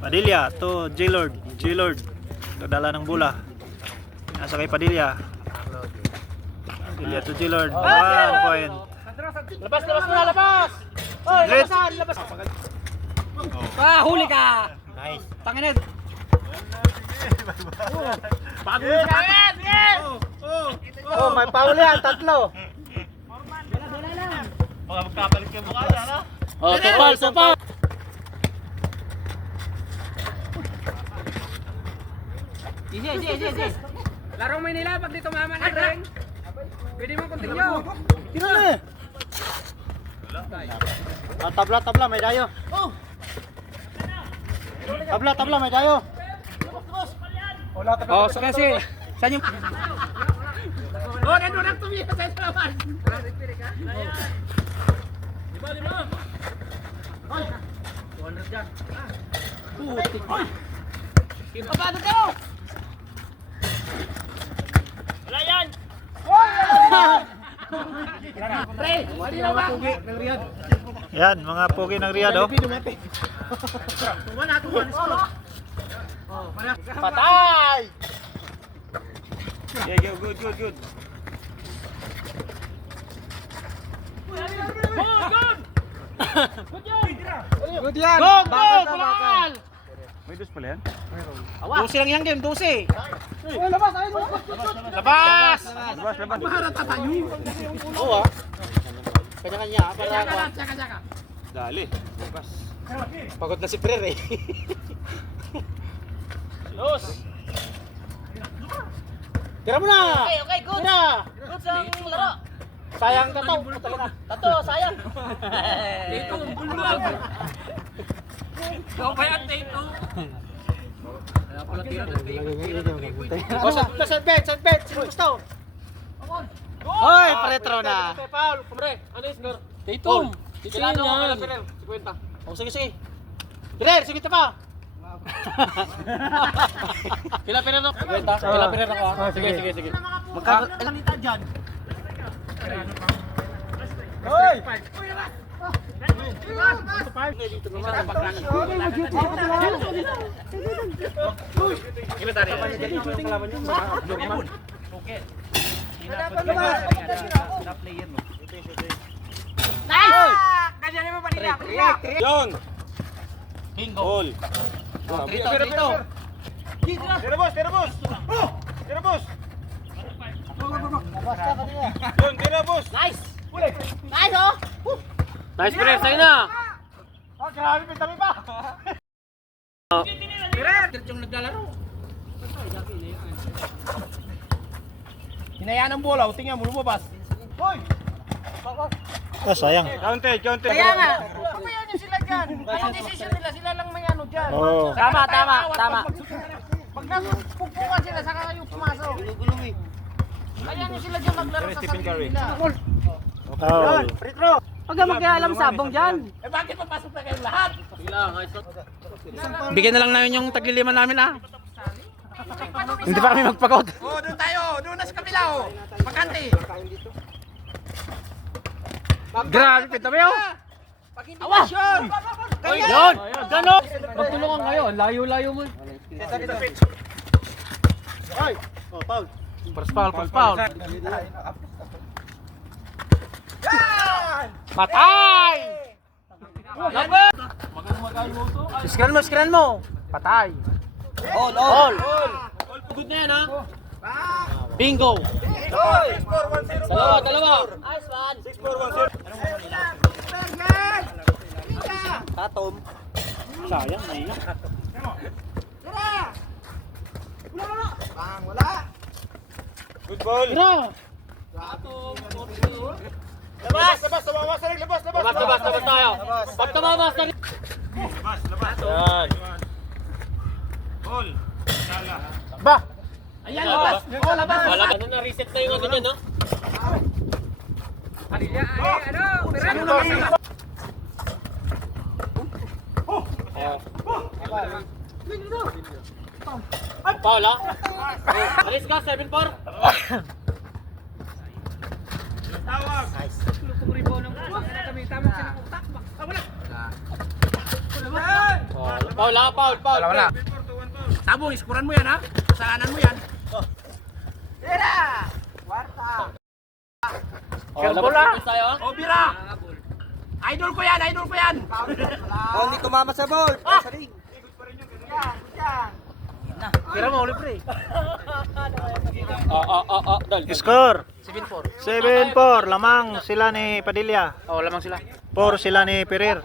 Padilla to J-Lord. J-Lord. Kadala ng bola. Nasa kay Padilla. Padilla to J-Lord. 1 point. Labas muna, labas! Oy, labasan, labas! Ah, huli ka! Nice. Tanginid! Bago yan! Yes! Oh, may paul yan, tatlo. Baka magkapalit yung mukha yan, ha? Oh, tupal, tupal! Easy. Larong Maynila, pag dito mama na ring. Pwede mo continue. Tira na eh. Tabla, may dayo. Tabla, may dayo. Oh, so kasi, saan yung... Oh, nandun tumiya sa laban. Lima. Ay! 200 dyan. Putik. Paano ka? Wala yan! Pre, wali na ba? Yan, mga pogi ng Riyadh, oh. Patay! Yeah, good. Good yan! Good! Bakal! May dos pala yan? 12 lang yan game, 12! Labas! Maharap tatayo! Oo, ah. Kanya-kanya, para... Tsaka. Dali, bukas. Pagod na si Prer eh. Los! Tira mo na! Okay, good! Tira! Good sa laro! Sayang ka to! Tato, sayang! Tato, bulbul! Ikaw ba yan, Tato? Kaya pala tira ng Tato. Side bet! Sino gusto? Hoy, pretro na! Paul, kumre! Ano yung score? Tato! Kilano mo kaya Prer? 50. O, sige. Prer, sige pa! Kila Prer no? Kila Prer ako ha? Sige. Magkano? Ilang nita dyan? Hoy! Yon! Bingo! Ball! Trito! Tira boss! Yon, tira boss! Nice! Nice oh! Nice Prer, sa'yo na! Grabe, pintami pa! Prer! Yung naglalaro. Hinayaan ang bola, tingnan mo lumabas. Hoy! Sayang. Counted. Kaya nga, papayaw niyo sila dyan. Ang decision nila, sila lang may ano dyan. Oo. Tama. Pag nagpupukan sila, saka kayo pumasok. Kaya niyo sila dyan maglaro sa sarili nila. Foul. Huwag ka magkaalam sabong dyan. Eh bakit papasok na kayong lahat? Bigyan na lang namin yung tagliliman namin ah. Hindi pa kami magpagod. Oh, doon tayo. Doon na sa kabila oh. Bakante. Grabe, pintami oh. Pag hindi pasyon. Yun! Gano'n! Magtulungan kayo, layo-layo mo. Ay! Oh, foul. First foul. Patay! Screen mo. Patay. All. Good na yan ha. Bingo. Dalawa. Nice one. 6-4-1-0. Tatom. Sayang, naiyak. Good ball. Tira. Labas tayo. Pag tumamas na rin. Yan. Ball. Sala. Ba? Ayan, labas. Wala. Ano na, reset na yung ano dyan, no? Paul, ha? Alis ka, 7-4. Tawag. Nice. Paul, Paul. Wala. Sabong, iskuran mo yan ha. Saanan mo yan. Bola. O, Bira. Idol ko yan. Oh, hindi tumama sa ball. Sa ring. Bira mo, ulit pre. Score 7-4. 7-4. Lamang sila ni Padilla. Lamang sila. 4 sila ni Pereir.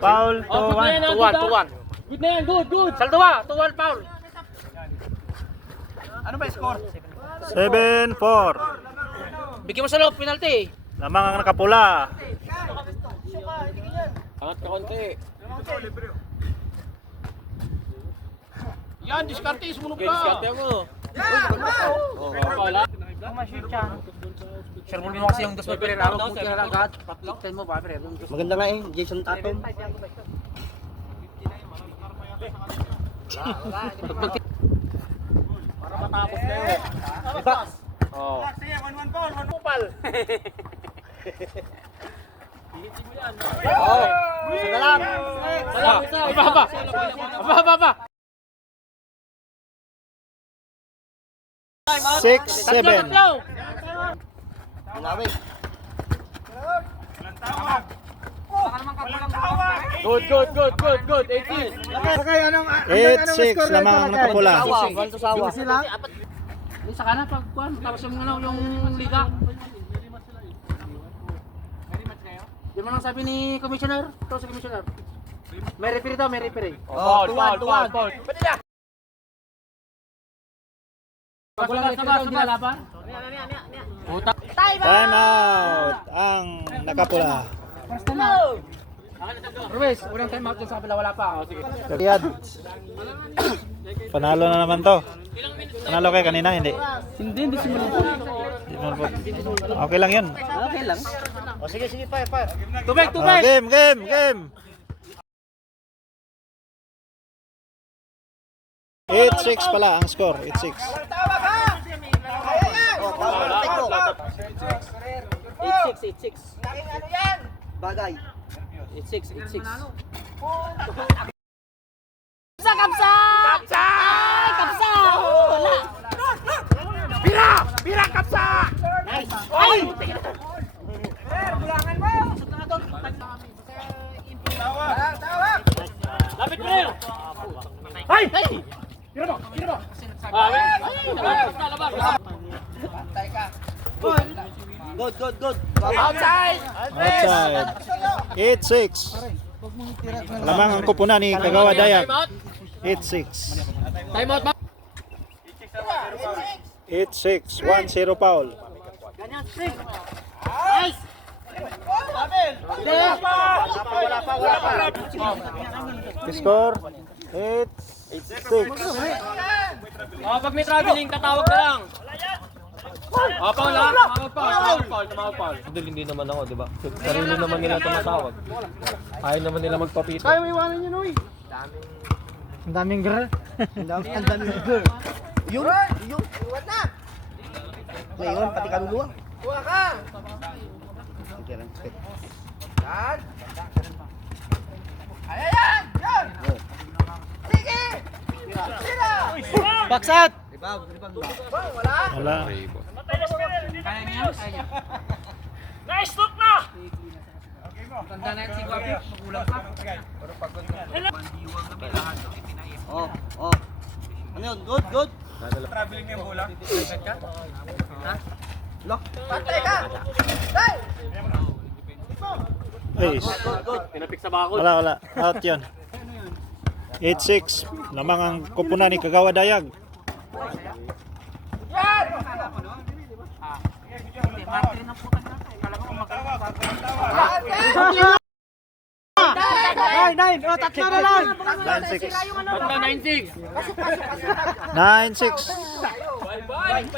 Foul 2-1. 2-1. Good na yan, good. Salduwa, 2-1 Paul. Ano ba score? 7-4. Bigyan mo sa loob, penalty. Lamang ang nakapula. Angat ka konti. Yan, diskarte, sumunod ka. Diskarte mo. Share mo kasi yung dos mo pero laro mo kaya agad. Paplitan mo ba pero. Maganda nga eh, Jason Tatum. Para matapos kayo. Iba. Oh. Sige, 1-1 Paul, 1 Paul. Oh, isa na lang. Aba. 6-7. Malawi. Good. 18. 8-6. Lamang ang nakapula. Juan Tusawa. Sa kanan pag kuan tapos yung yung liga. Di mo nang sabi ni commissioner, to sa commissioner. May referee daw, may referee. Oh, tuwan. Pwede na. Pag wala referee daw laban. Puta. Time out ang nakapula. Ruiz, unang time out dun sa kabila wala pa. Oh, sige. Riyad. Panalo na naman to. Panalo kayo kanina, hindi? Hindi simulan. Hindi naman po. Okay lang yun. Okay lang. Oh, sige, fire. Tubig. Game. 8-6 pala ang score. 8-6. Oh, power take ko. 8-6. Bagay. 8-6. Kapsa! Ay, kapsa! Wala! Bira kapsa. Ay! Lapit mo rin. Ay! Tira mo. Good. Outside. 8-6. Lamang ang kupuna ni Kagawa Dayag. 8-6. Time out. 8-6. 1-0 foul. Score 8-6. Pag may traveling, tatawag ka lang. Paul lang. Tumawag. Hindi naman ako, di ba? Sarili naman nila tumatawag. Ayaw naman nila magpapito. Kaya may iwanan nyo, Noy. Ang daming girl. Ang dami. Yung. Iwan na. Ngayon, pati kaluluwa. Kuha ka! Sige lang. Ayan! Yan! Sige! Sira! Baksat! Ribag. Wala? Wala. Kaya niya. Nice look na! Tanda na yan si Guapi. Magulang pa. Oh. Ano yun? Good. Lock. Pantay ka! Day! Ace. Pinapik sa bakod. Wala. Out yun. 8-6. Lamang ang kupuna ni Kagawa Dayag. Yan! Nine. Oh, tatlo na lang. 9-6. 9-6. 9-6.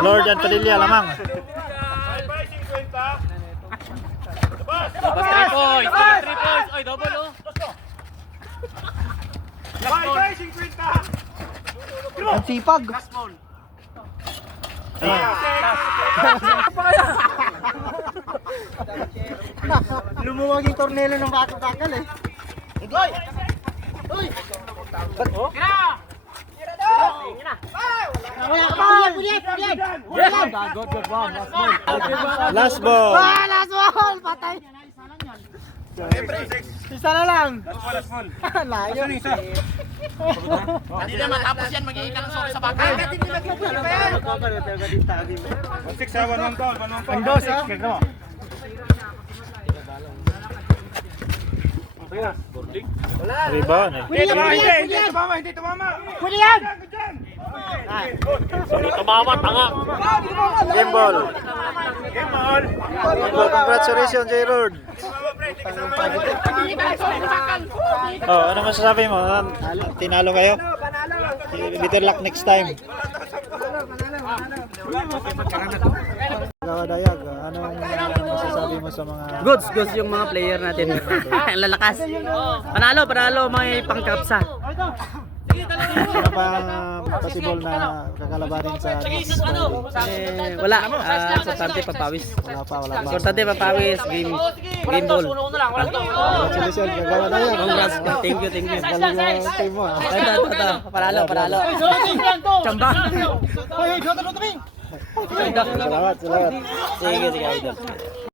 Lord and Padilla lamang. Dapat 3 points. Oy, double oh. Ang sipag. Lumuwag yung tornelo ng bakal eh. Goy! Last ball. Last ball! Patay! Isa na lang! Layo. Hindi na matapos yan, magiging ka ng sorry sa baka. Rebound eh. Pwede yan! Game ball. Game ball. Congratulations, J-Lord. Oh, ano masasabi mo? Tinalo kayo? Better luck next time. Kawadayag, anong masasabi mo sa mga... Goods yung mga player natin. Ang lalakas. Panalo, may pangkapsa. Ano pa possible na kakalabanin sa... Wala. Importante papawis. Wala pa. Importante papawis. Game ball. Congratulations, Kawadayag. Congrats. Thank you. Galing yung team mo. Ito. Panalo. Chamba. Salamat. Sige, idol.